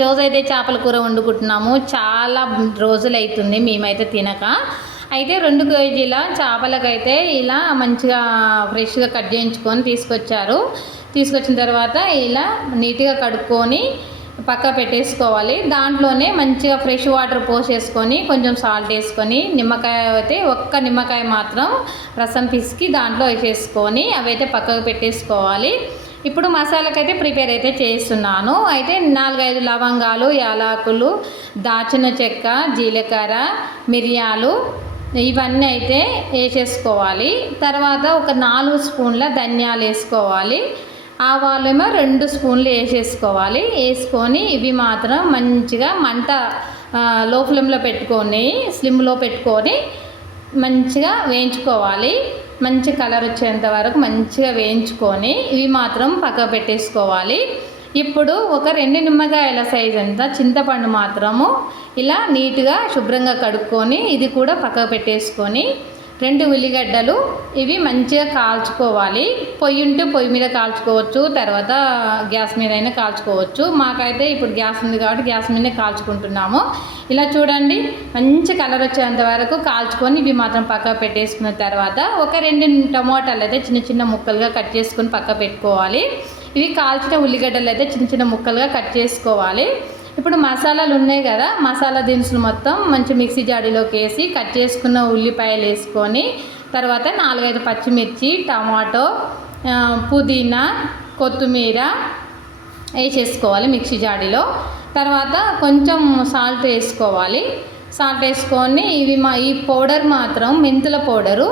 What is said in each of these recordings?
ఈరోజు అయితే చేపల కూర వండుకుంటున్నాము. చాలా రోజులు అవుతుంది మేమైతే తినక. అయితే రెండు కేజీల చేపలకైతే ఇలా మంచిగా ఫ్రెష్గా కట్ చేయించుకొని తీసుకొచ్చారు. తీసుకొచ్చిన తర్వాత ఇలా నీట్గా కడుక్కొని పక్క పెట్టేసుకోవాలి. దాంట్లోనే మంచిగా ఫ్రెష్ వాటర్ పోసేసుకొని కొంచెం సాల్ట్ వేసుకొని నిమ్మకాయ అయితే ఒక్క నిమ్మకాయ మాత్రం రసం పిసికి దాంట్లో వేసేసుకొని అవైతే పక్కకు పెట్టేసుకోవాలి. ఇప్పుడు మసాలాకైతే ప్రిపేర్ అయితే చేస్తున్నాను. అయితే నాలుగైదు లవంగాలు యాలకులు దాచిన చెక్క జీలకర్ర మిరియాలు ఇవన్నీ అయితే వేసేసుకోవాలి. తర్వాత ఒక నాలుగు స్పూన్ల ధనియాలు వేసుకోవాలి. ఆవాలేమో రెండు స్పూన్లు వేసేసుకోవాలి. వేసుకొని ఇవి మాత్రం మంచిగా మంట లో ఫ్లేమ్లో పెట్టుకొని స్లిమ్లో పెట్టుకొని మంచిగా వేయించుకోవాలి. మంచి కలర్ వచ్చేంత వరకు మంచిగా వేయించుకొని ఇవి మాత్రం పక్క పెట్టేసుకోవాలి. ఇప్పుడు ఒక రెండు నిమ్మకాయల సైజ్ అంత చింతపండు మాత్రము ఇలా నీట్గా శుభ్రంగా కడుక్కొని ఇది కూడా పక్క పెట్టేసుకొని రెండు ఉల్లిగడ్డలు ఇవి మంచిగా కాల్చుకోవాలి. పొయ్యి ఉంటే పొయ్యి మీద కాల్చుకోవచ్చు తర్వాత గ్యాస్ మీద అయినా కాల్చుకోవచ్చు. మాకైతే ఇప్పుడు గ్యాస్ ఉంది కాబట్టి గ్యాస్ మీదనే కాల్చుకుంటున్నాము. ఇలా చూడండి మంచి కలర్ వచ్చేంత వరకు కాల్చుకొని ఇవి మాత్రం పక్క పెట్టేసుకున్న తర్వాత ఒక రెండు టమోటాలు అయితే చిన్న చిన్న ముక్కలుగా కట్ చేసుకొని పక్క పెట్టుకోవాలి. ఇవి కాల్చిన ఉల్లిగడ్డలు అయితే చిన్న చిన్న ముక్కలుగా కట్ చేసుకోవాలి. ఇప్పుడు మసాలాలు ఉన్నాయి కదా మసాలా దినుసులు మొత్తం మంచి మిక్సీ జాడీలోకి వేసి కట్ చేసుకున్న ఉల్లిపాయలు వేసుకొని తర్వాత నాలుగైదు పచ్చిమిర్చి టమాటో పుదీనా కొత్తిమీర వేసేసుకోవాలి మిక్సీ జాడీలో. తర్వాత కొంచెం సాల్ట్ వేసుకోవాలి. సాల్ట్ వేసుకొని ఇవి మా ఈ పౌడర్ మాత్రం మెంతుల పౌడరు.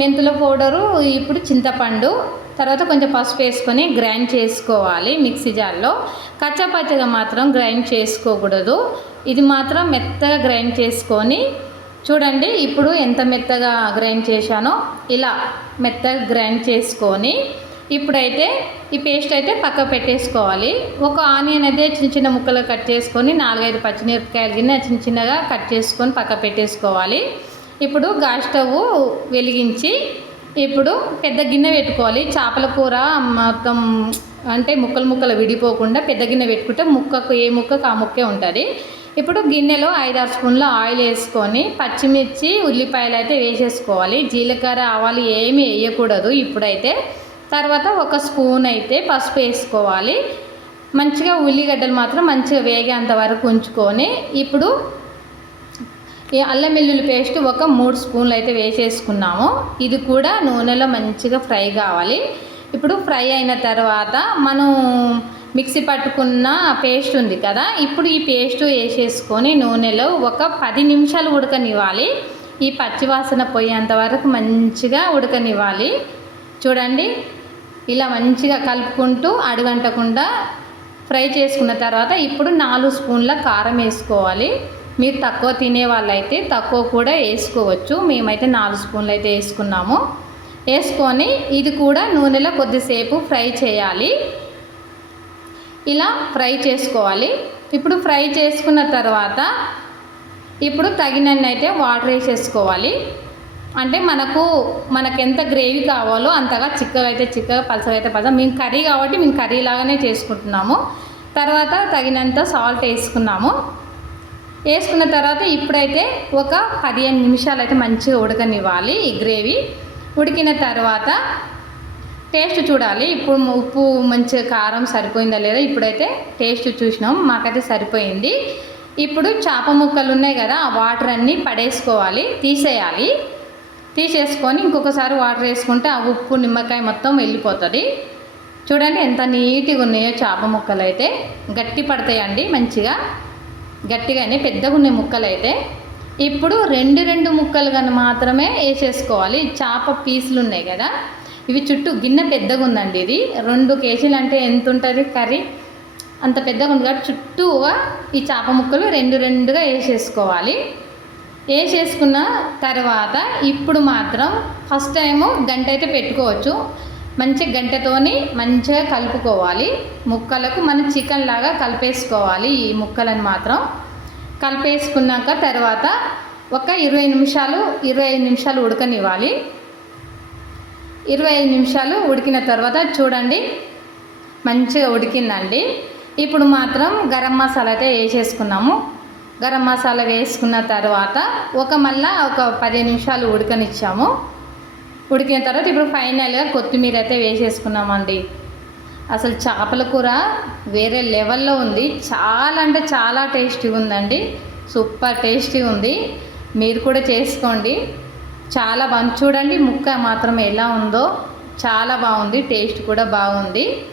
మెంతుల పౌడరు ఇప్పుడు చింతపండు తర్వాత కొంచెం పసుపు వేసుకొని గ్రైండ్ చేసుకోవాలి మిక్సీ జార్లో. కచ్చపచ్చగా మాత్రం గ్రైండ్ చేసుకోకూడదు. ఇది మాత్రం మెత్తగా గ్రైండ్ చేసుకొని చూడండి ఇప్పుడు ఎంత మెత్తగా గ్రైండ్ చేశానో. ఇలా మెత్తగా గ్రైండ్ చేసుకొని ఇప్పుడైతే ఈ పేస్ట్ అయితే పక్క పెట్టేసుకోవాలి. ఒక ఆనియన్ అయితే చిన్న చిన్న ముక్కలు కట్ చేసుకొని నాలుగైదు పచ్చిమిరపకాయలు గిన్నె చిన్న చిన్నగా కట్ చేసుకొని పక్క పెట్టేసుకోవాలి. ఇప్పుడు గ్యాస్ స్టవ్ వెలిగించి ఇప్పుడు పెద్ద గిన్నె పెట్టుకోవాలి. చేపల కూర మొత్తం అంటే ముక్కలు ముక్కలు విడిపోకుండా పెద్ద గిన్నె పెట్టుకుంటే ముక్కకు ఏ ముక్కకు ఆ ముక్కే ఉంటుంది. ఇప్పుడు గిన్నెలో ఐదారు స్పూన్ల ఆయిల్ వేసుకొని పచ్చిమిర్చి ఉల్లిపాయలు అయితే వేసేసుకోవాలి. జీలకర్ర ఆవాలు ఏమీ వేయకూడదు ఇప్పుడైతే. తర్వాత ఒక స్పూన్ అయితే పసుపు వేసుకోవాలి. మంచిగా ఉల్లిగడ్డలు మాత్రం మంచిగా వేగేంత వరకు ఉంచుకొని ఇప్పుడు ఈ అల్లం వెల్లుల్లి పేస్ట్ ఒక మూడు స్పూన్లు అయితే వేసేసుకున్నాము. ఇది కూడా నూనెలో మంచిగా ఫ్రై కావాలి. ఇప్పుడు ఫ్రై అయిన తర్వాత మనం మిక్సీ పట్టుకున్న పేస్ట్ ఉంది కదా ఇప్పుడు ఈ పేస్ట్ వేసేసుకొని నూనెలో ఒక పది నిమిషాలు ఉడకనివ్వాలి. ఈ పచ్చివాసన పోయేంత వరకు మంచిగా ఉడకనివ్వాలి. చూడండి ఇలా మంచిగా కలుపుకుంటూ అడుగంటకుండా ఫ్రై చేసుకున్న తర్వాత ఇప్పుడు నాలుగు స్పూన్ల కారం వేసుకోవాలి. మీరు తక్కువ తినే వాళ్ళైతే తక్కువ కూడా వేసుకోవచ్చు. మేమైతే నాలుగు స్పూన్లు అయితే వేసుకున్నాము. వేసుకొని ఇది కూడా నూనెలో కొద్దిసేపు ఫ్రై చేయాలి. ఇలా ఫ్రై చేసుకోవాలి. ఇప్పుడు ఫ్రై చేసుకున్న తర్వాత ఇప్పుడు తగినన్ని అయితే వాటర్ వేసేసుకోవాలి. అంటే మనకు మనకు ఎంత గ్రేవీ కావాలో అంతగా చిక్కగా అయితే చిక్కగా పలసగా అయితే పలసగా మేము కర్రీ కాబట్టి మేము కర్రీ లాగానే చేసుకుంటున్నాము. తర్వాత తగినంత సాల్ట్ వేసుకున్నాము. వేసుకున్న తర్వాత ఇప్పుడైతే ఒక పదిహేను నిమిషాలు అయితే మంచిగా ఉడకనివ్వాలి ఈ గ్రేవీ. ఉడికిన తర్వాత టేస్ట్ చూడాలి. ఇప్పుడు ఉప్పు మంచిగా కారం సరిపోయిందా లేదా ఇప్పుడైతే టేస్ట్ చూసినాం. మాకైతే సరిపోయింది. ఇప్పుడు చేప ముక్కలు ఉన్నాయి కదా ఆ వాటర్ అన్నీ పడేసుకోవాలి తీసేయాలి. తీసేసుకొని ఇంకొకసారి వాటర్ వేసుకుంటే ఆ ఉప్పు నిమ్మకాయ మొత్తం వెళ్ళిపోతుంది. చూడండి ఎంత నీట్గా ఉన్నాయో చేప ముక్కలు అయితే గట్టి పడతాయండి మంచిగా. గట్టిగానే పెద్దగా ఉన్నాయి ముక్కలు అయితే ఇప్పుడు రెండు రెండు ముక్కలు కానీ మాత్రమే వేసేసుకోవాలి. చేప పీసులు ఉన్నాయి కదా. ఇవి చుట్టూ గిన్నె పెద్దగా ఉందండి ఇది. రెండు కేజీలు అంటే ఎంత ఉంటుంది కర్రీ? అంత పెద్దగా ఉంది కాబట్టి చుట్టూగా ఈ చేప ముక్కలు రెండు రెండుగా వేసేసుకోవాలి. వేసేసుకున్న తర్వాత ఇప్పుడు మాత్రం ఫస్ట్ టైము గంట అయితే పెట్టుకోవచ్చు. మంచి గంటెతోని మంచిగా కలుపుకోవాలి. ముక్కలకు మన చికెన్ లాగా కలిపేసుకోవాలి ఈ ముక్కలను మాత్రం. కలిపేసుకున్నాక తర్వాత ఒక ఇరవై నిమిషాలు ఇరవై ఐదు నిమిషాలు ఉడకనివ్వాలి. ఇరవై ఐదు నిమిషాలు ఉడికిన తర్వాత చూడండి మంచిగా ఉడికిందండి. ఇప్పుడు మాత్రం గరం మసాలా అయితే వేసేసుకున్నాము. గరం మసాలా వేసుకున్న తర్వాత ఒక మళ్ళా ఒక పది నిమిషాలు ఉడకనిచ్చాము. ఉడికిన తర్వాత ఇప్పుడు ఫైనల్గా కొత్తిమీర అయితే వేసేసుకున్నామండి. అసలు చేపల కూర వేరే లెవెల్లో ఉంది. చాలా అంటే చాలా టేస్టీగా ఉందండి. సూపర్ టేస్టీగా ఉంది. మీరు కూడా చేసుకోండి. చాలా బాగుంది. చూడండి ముక్క మాత్రం ఎలా ఉందో. చాలా బాగుంది. టేస్ట్ కూడా బాగుంది.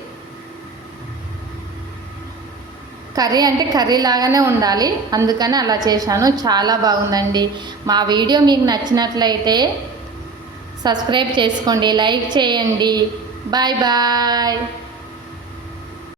కర్రీ అంటే కర్రీ లాగానే ఉండాలి. అందుకని అలా చేశాను. చాలా బాగుందండి. మా వీడియో మీకు నచ్చినట్లయితే సబ్స్క్రైబ్ చేసుకోండి లైక్ చేయండి. Bye bye.